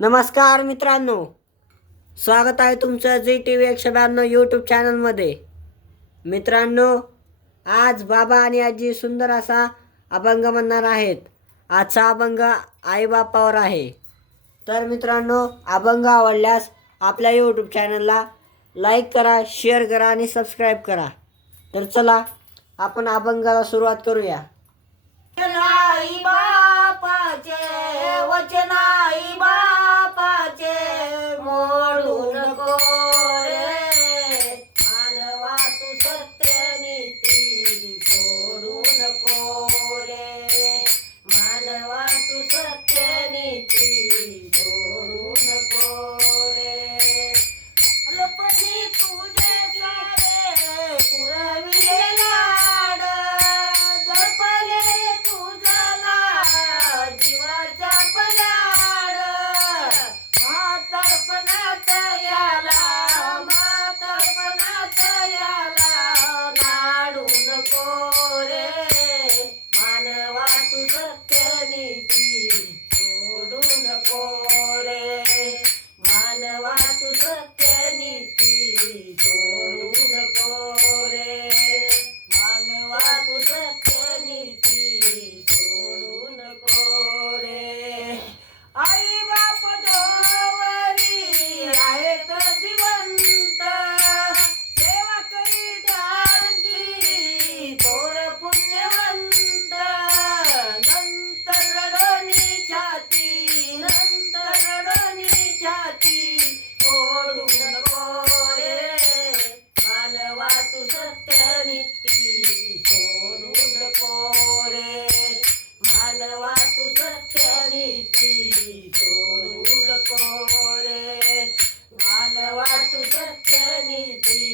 नमस्कार मित्रांनो. स्वागत आहे तुमचं जी टी व्ही एकशे ब्याण्णव यूट्यूब चॅनलमध्ये मित्रांनो आज बाबा आणि आजी सुंदर असा अभंग म्हणणार आहेत. आजचा अभंग आईबापावर आहे. तर मित्रांनो अभंग आवडल्यास आपल्या यूट्यूब चॅनलला लाईक करा शेअर करा आणि सबस्क्राईब करा. तर चला आपण अभंगाला सुरुवात करूया. ಕನಿಧಿ